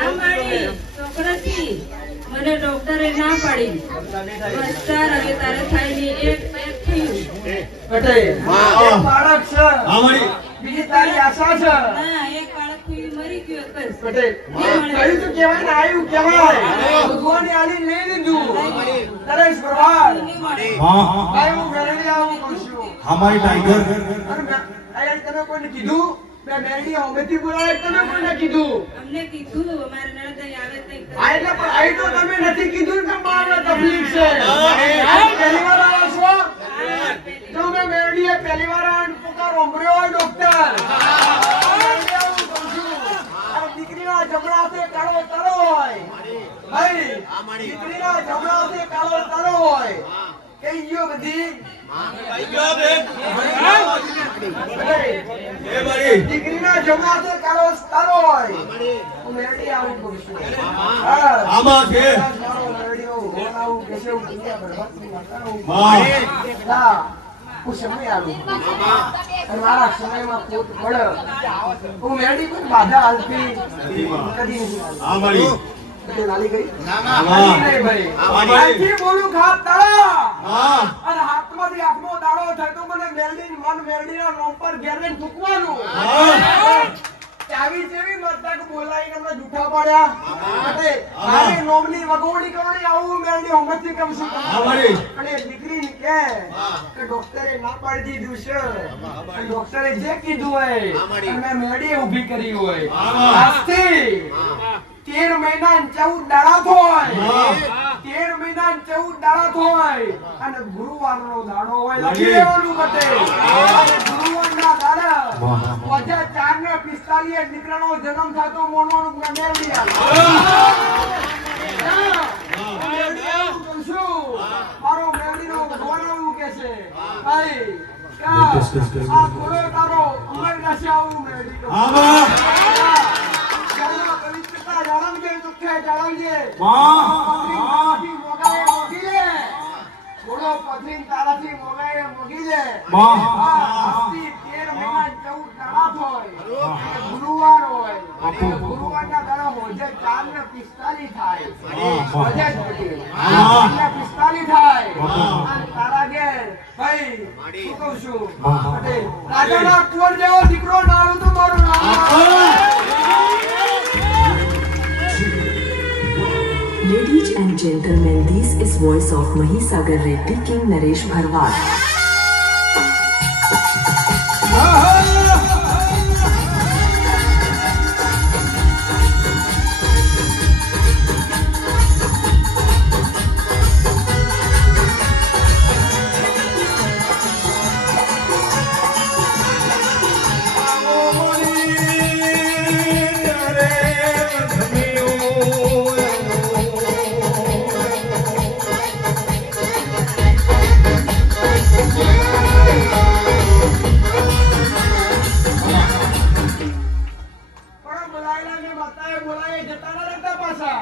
આ મારી છોકરાથી મને ડોક્ટરે ના પાડી વિસ્તાર હવે તારે થાય ને એક થયું પટેલ, એક બાળક છે. અમારી બીજી તારી આશા છે. ના એક બાળક થયું મરી ગયું એક જ. પટેલ, કહ્યું તો કહેવાય ને આવ્યું કહેવાય. ભગવાને આલી લઈ લીધું. નરેશ પ્રભાત, ભાઈ હું મેળવી આવું કહું છું. हमारी टाइगर અને અહીંયા તમે કોઈને કીધું? મેં મેળવી હોમેથી બોલાવે તમે કોઈને કીધું? અમને કીધું અમારે નણંદ અહીં આવે તો એક આ એટલે પણ અહીં તો તમે નથી કીધું કે મારે તકલીફ છે. આ પહેલી વાર આવ્યા છો? જો મેં મેળવીએ પહેલી વાર આવીને પુકાર સાંભળ્યો હોય ડોક્ટર. મેળવી આવું કહું છું. આ દીકરીના જમણા હાથે કાળો તારો હોય. ભાઈ, દીકરીના જમણા હાથે કાળો તારો હોય. કઈ ગયો બધી? એ મારી દીકરીના જમણા હાથે કાળો તારો હોય. હું મેળવી આવું કહું છું. હા. આમાં છે મારો મેળવી આવું રોન આવું કેશવ દુનિયા ભરવાથી માતા આવું. માં ના, હું સમય આવું. અને મારા સમયમાં ખોટ પડે. હું મેળવી કોઈ બાધા હાલતી કદી નથી હાલતી. અમારી તે લાલી ગઈ? આમાં નહીં ભાઈ. આમાં. અહીંથી બોલું ખાત તાળા. હા અને હાથમાંથી આંખનો દાડો થાય તો મને મન મેલડીના નોમ પર ઘેર લઈને થૂકવાનું. ચાવી જેવી મતલબ બોલાઈને અમને જૂઠા પાડ્યા. અને મારી નોમની વગોવણી કરવાની આવું મેલડી હોમથી કમ છું. અમારી અને દીકરી કે ડોક્ટરે ના પાડી દીધું છે. અને ડોક્ટરે જે કીધું હોય અને મેં મેલડીએ ઊભી કરી હોય. આજથી 13 મહિના ને 14 દાડા થાય. 13 મહિના ને 14 દાડા થાય. અને ગુરુવારનો દાડો હોય લખી લેવાનું બતે. અને ગુરુવારના દાડા વજે 4 ને 45 દીકરાનો જન્મ થતો મોનવાનું મેળવી મારો મેળવીનો ભગવાન એવું કે છે ભાઈ આ ખોલો તારો અમર નાશે આવું મેળવી આમાં પવિત્રતા જાળવજે દુઃખે જાળવજે માં મોગાએ મોગી લે ઘોડો પથરીન તારાથી મોગાએ મોગી લે માં આજથી 13 મહિના 14 દાડા થાય ગુરુવારના દાડા હોજે 4:45 થાય. હોજે પટેલ. હા. 4:45 થાય. અને તારા ઘેર ભાઈ શું કહું છું પટેલ રાજાના કુંવર જેવો દીકરો નારું તો મારું નામ. Ladies and gentlemen, this is voice of Mahisagar Reddy King Naresh Bharwat. પણ બોલાયેલા ને માતાએ બોલાય જતા ના રહેતા પાછા.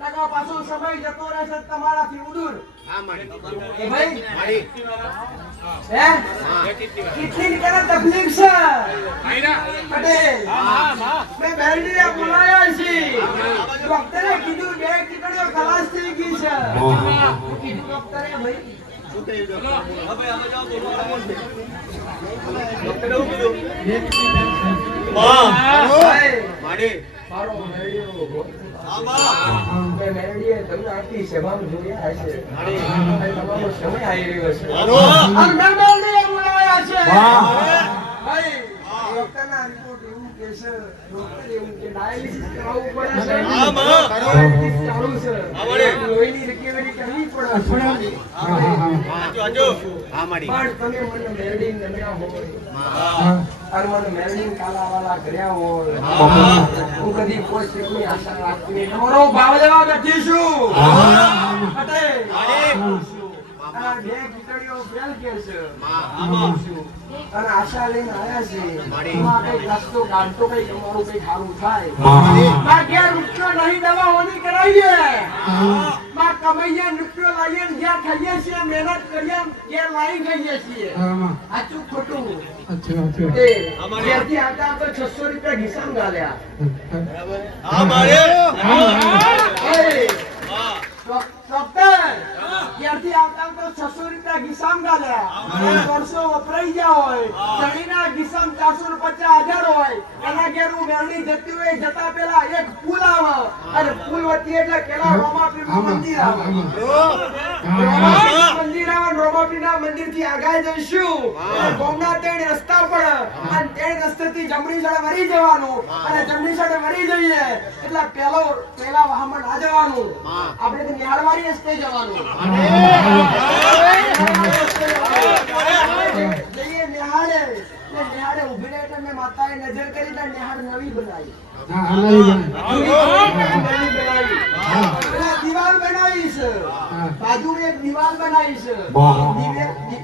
નકા પાછો સમય જતો રહેશે તમારાથી ઉદૂર. એ ભાઈ હે કેટલી કરે તકલીફ છે પટેલ. મેં બેરડીએ બોલાયા છે. ડોક્ટરે કીધું 2 કીકડીઓ ખલાસ થઈ ગઈ છે. કીધું ડોક્ટરે ભાઈ મારો મેરડીઓ મેં મેરડીએ તમને આટલી સભામાં જોયા હશે. તમારો સમય આવી રહ્યો છે. અને મેં મેરડીએ બોલાયા છે. ભાઈ ડોક્ટરના રિપોર્ટ એવું કહે છે. ડોક્ટર એવું કે ડાયાલિસિસ કરાવવું પડે છે. ડાયાલિસિસ ચાલુ છે. લોહીની રિકવરી કરવી પડે છે. પણ તમે મને મેરડી નમ્યા હોય અને મને મેરડી કાલાવાલા કર્યા હોય હું કદી કોઈ શેકની આશા રાખતી નહીં. તમારો ભાવ લેવા નથી છું પટેલ. આ 2 કીકડીઓ ફેલ કે છે અને આશા લઈને આયા છે. એમાં કઈક રસ્તો કાઢતો કઈક અમારું કઈક સારું થાય. માં ઘેર રૂપિયો નહીં દવાઓની કરાવીએ. માં કમાઈએ રૂપિયો લાવીએ ને ઘેર ખાઈએ છીએ મહેનત કરીએ ઘેર લાવી ખાઈએ છીએ. સાચું ખોટું ઘેરથી આવતા આવતા 600 રૂપિયા ઘીસામાં ગાલ્યા. ડોક્ટર ઘેરથી આવતા આવતા 600 રૂપિયા ઘીસામાં ગાલ્યા. 300 વપરાઈ ગયા હોય. જણીના ઘીસામાં 450,000 હોય. એના ઘેર હું મેરડી જતી હોય જતા પેલા એક પુલ આવે અને પુલ વચ્ચે એટલે પેલા રોમાપીરનું મંદિર આવે. રોમાપીરના મંદિરથી આગળ જઈશું એટલે ગામના 3 રસ્તા પડે અને 3 રસ્તેથી જમણી સાઈડ વળી જવાનું અને જમણી સાઈડ વળી જઈએ એટલે પેલા વાહમાં ના જવાનું. આપણે તો નિહાળવાળી રસ્તે જવાનું. જઈએ નિહાળે નિહાળે ઉભી રહે એટલે મેં માતાએ નજર કરી ને નિહાળ નવી બનાવી. દિવાલ બનાવી છે. બાજુ એક દિવાલ બનાવી છે.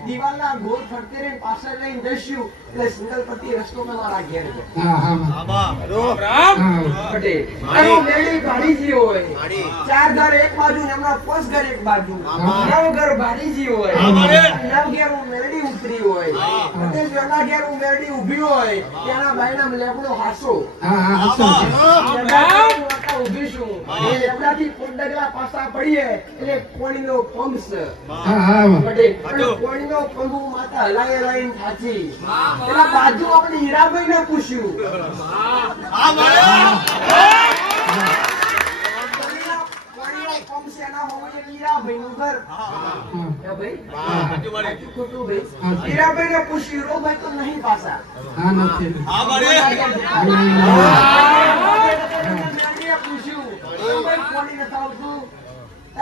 દિવાલના ગોળ ફરતે રહીને પાછળ લઈને જઈશું એટલે સિંગલપટ્ટી રસ્તો મારા ઘેર છે. પટેલ અને મેળી ભાડીજી હોય. 4 ઘર એક બાજુ ને એમના 5 ઘર એક બાજુ. 9 ઘર ભાડીજી હોય. 9 ઘેર હું મેળી ઉતરી હોય. પટેલ જેના ઘેર હું મેળી ઊભી હોય તેના ભાઈના લેબડો હાસો. ઉભી છું એ લેબડાથી 5 ડગલા પાછા પડીએ એટલે પાણીનો પંપ છે. પટેલ પાણીનો પંપ માતા હલાય હલાઈને થાચી. પેલા બાજુ આપણે હીરાભાઈ ને પૂછ્યું. હીરાભાઈ ને પૂછ્યું હીરોભાઈ તો નહીં પાછા.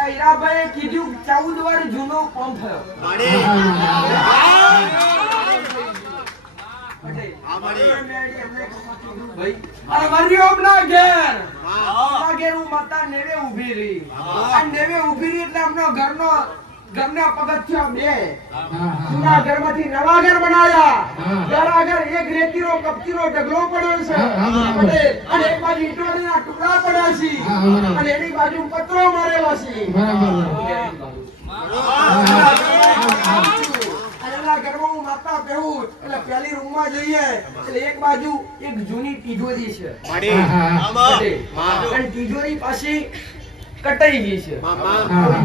હીરાભાઈ કીધું 14 વાર જૂનો પંપ ઘરના પગથિયા 2 જૂના ઘરમાંથી નવા ઘર બનાવ્યા. ઘર આગળ એક રેતીનો કપચીનો ઢગલો પડ્યો છે પટેલ અને એક બાજુ ઈંટોના ટુકડા પડ્યા છે અને એની બાજુ પતરો મારેલો છે. ઘરમાં હું માતા પહેવું એટલે પહેલી રૂમમાં જઈએ એટલે એક બાજુ એક જૂની તિજોરી છે આમાં અને તિજોરી પાછી કટાઈ ગઈ છે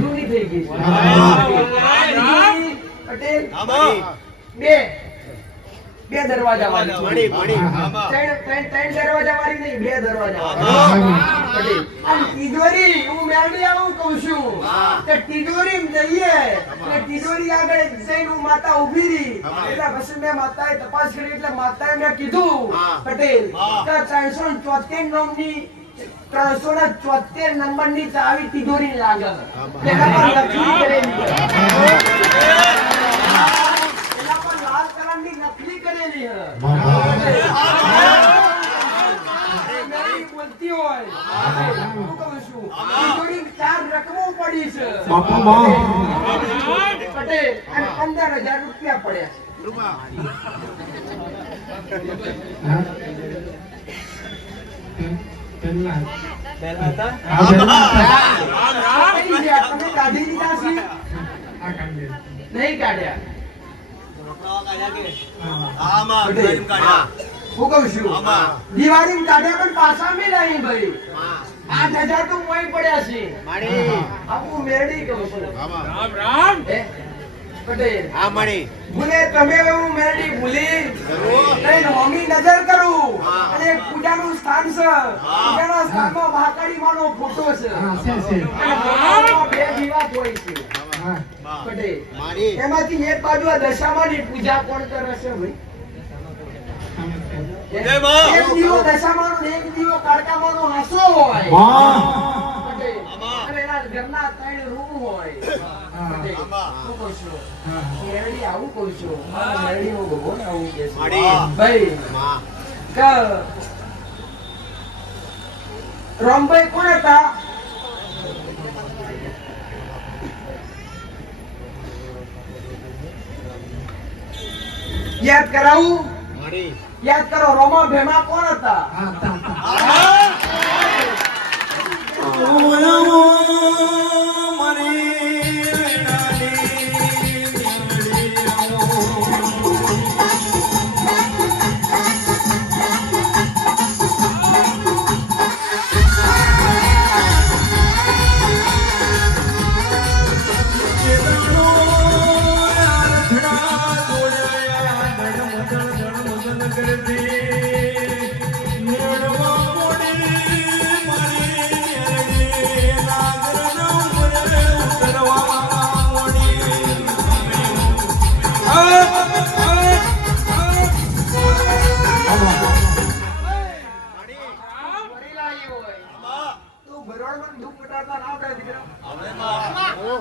જૂની થઈ ગઈ છે તિજોરી પટેલ બે દરવાજા વાળી ત્રણ દરવાજા વાળી નહીં, બે દરવાજા વાળી. પટેલ આમ તિજોરી હું મેરડી આવું કહું છું કે તિજોરી જઈએ એટલે તિજોરી આગળ જઈને હું માતા ઊભી રહી એટલે પછી મેં માતાએ તપાસ કરી એટલે માતાએ મેં કીધું પટેલ કે 374 નંબરની 374 નંબરની ચાવી તિજોરી લાગે એના પર લખી કરેલી છે. એના પર લાલ કલરની નકલી કરેલી છે. મેરી બોલતી હોય હું કહું છું તિજોરી 4 રકમો પડી છે પટેલ અને 15,000 રૂપિયા પડ્યા છે. તમે કાઢી દીધા છે? નહીં કાઢ્યા. આમાં દિવાળી કાઢ્યા. હું કહું છું દિવાળી કાઢ્યા પણ પાછા બી નહીં ભાઈ 8,000 તો મોય પડ્યા છે. આપું મેરડી કહું છું. હે? પટેલ ભૂલે તમે હું મેરડી ભૂલી નહીં હોમી નજર કરું અને એક પૂજાનું સ્થાન છે પૂજાના સ્થાનમાં મહાકાળી માનો ફોટો છે અને ફોટામાં 2 દીવા હોય છે પટેલ એમાંથી એક બાજુ આ દશામાની પૂજા કોણ કરે છે ભાઈ? જય માં. એક દીવો દશામાનો ને એક દીવો કાળકામાનો હાસો હોય પટેલ અને એના ઘરના 3 રૂમ હોય પટેલ શું કહું છું મેરડી આવું કહું છું મારા મેરડીનો ભગવાન આવું કહે છે ભાઈ કે રામભાઈ કોણ હતા? યાદ કરાવું? યાદ કરો રોમા ભેમા કોણ હતા?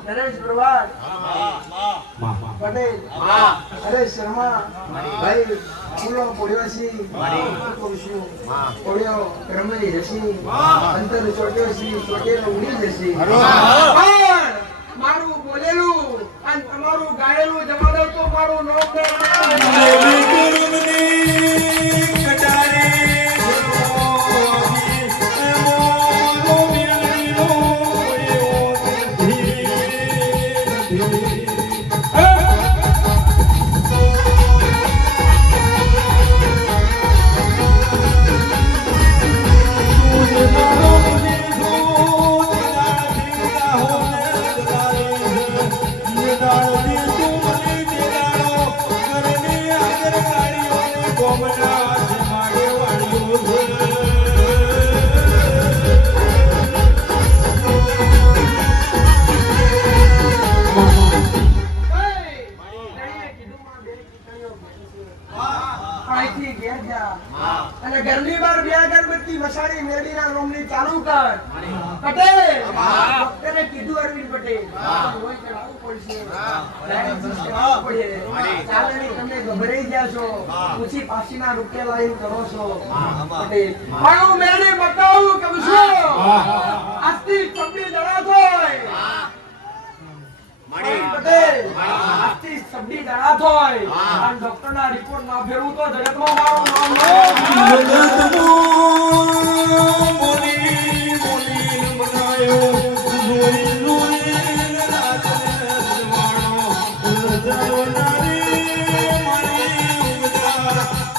નરેશ પ્રવાસ પટેલ અરે શર્મા ભાઈ ફૂલો પોડ્યોસી કોશું પોડ્યો રમણી જસી અંતર ચોટ્યોસી ચોટેલો ઉડી જસી પણ મારું બોલેલું અને તમારું ગાયેલું જવા દો તો મારું નામ અને ઘરની બહાર 2 અગરબત્તી મસાણી મેરડીના રોમની ચાલુ કર પટેલ ડોક્ટરે કીધું અરવિંદ પટેલ રોજ ચડાવવું પડશે ડાયાલિસિસ કરાવવું પડે ચાલે નહીં તમે ગભરાઈ ગયા છો પૂછી પાસીના રૂપિયા લાઈન કરો છો પટેલ પણ હું મેરડી બતાવું કે શું આજથી 26 દડા થાય પટેલ આજથી 26 દડા થાય અને ડોક્ટરના રિપોર્ટ ના ફેરવું તો જગતમાં મારું નામ